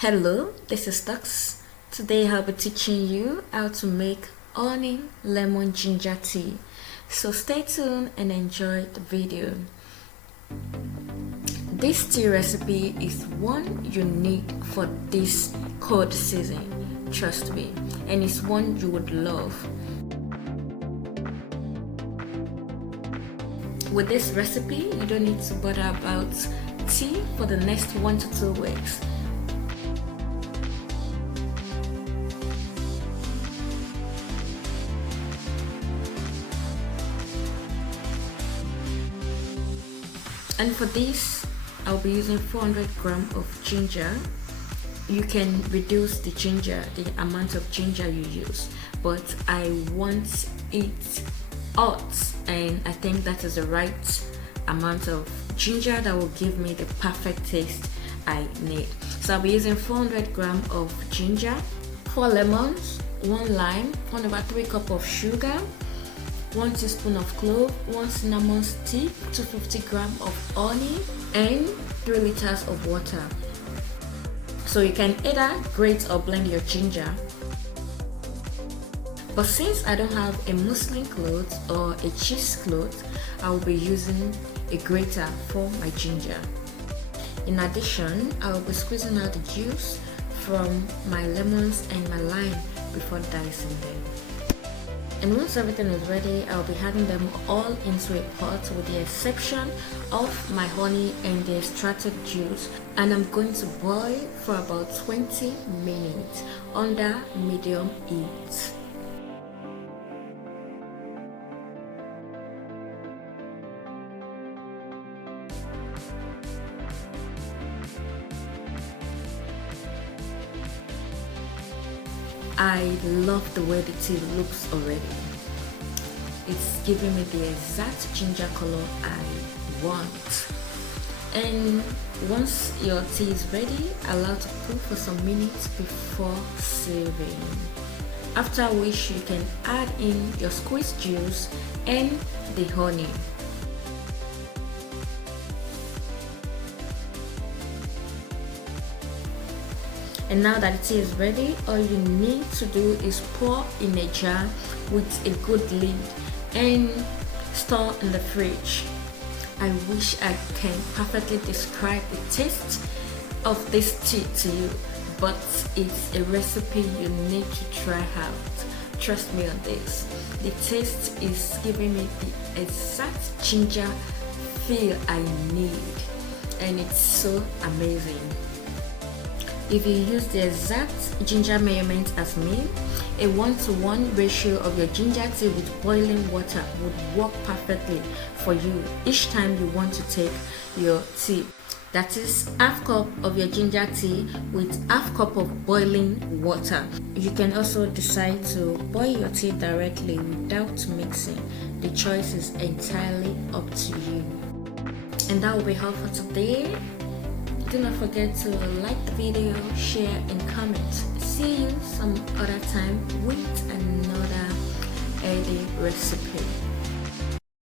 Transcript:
Hello, this is Tux. Today I'll be teaching you how to make honey lemon ginger tea. So stay tuned and enjoy the video. This tea recipe is one you need for this cold season, trust me, and it's one you would love. With this recipe, you don't need to bother about tea for the next 1 to 2 weeks. And for this, I'll be using 400 grams of ginger. You can reduce the amount of ginger you use, but I want it hot, and I think that is the right amount of ginger that will give me the perfect taste I need. So I'll be using 400 grams of ginger, 4 lemons, 1 lime, 1/3 cup of sugar, 1 teaspoon of clove, 1 cinnamon stick, 250 grams of honey, and 3 liters of water. So you can either grate or blend your ginger. But since I don't have a muslin cloth or a cheesecloth, I will be using a grater for my ginger. In addition, I will be squeezing out the juice from my lemons and my lime before dicing them. And once everything is ready, I'll be adding them all into a pot with the exception of my honey and the extracted juice, and I'm going to boil for about 20 minutes under medium heat. I love the way the tea looks already. It's giving me the exact ginger color I want. And once your tea is ready, allow to cool for some minutes before serving. After which you can add in your squeezed juice and the honey. And now that the tea is ready, all you need to do is pour in a jar with a good lid and store in the fridge. I wish I can perfectly describe the taste of this tea to you, but it's a recipe you need to try out. Trust me on this. The taste is giving me the exact ginger feel I need, and it's so amazing. If you use the exact ginger measurement as me, a 1-to-1 ratio of your ginger tea with boiling water would work perfectly for you each time you want to take your tea. That is half cup of your ginger tea with half cup of boiling water. You can also decide to boil your tea directly without mixing. The choice is entirely up to you. And that will be all for today. Do not forget to like the video, share and comment. See you some other time with another healthy recipe.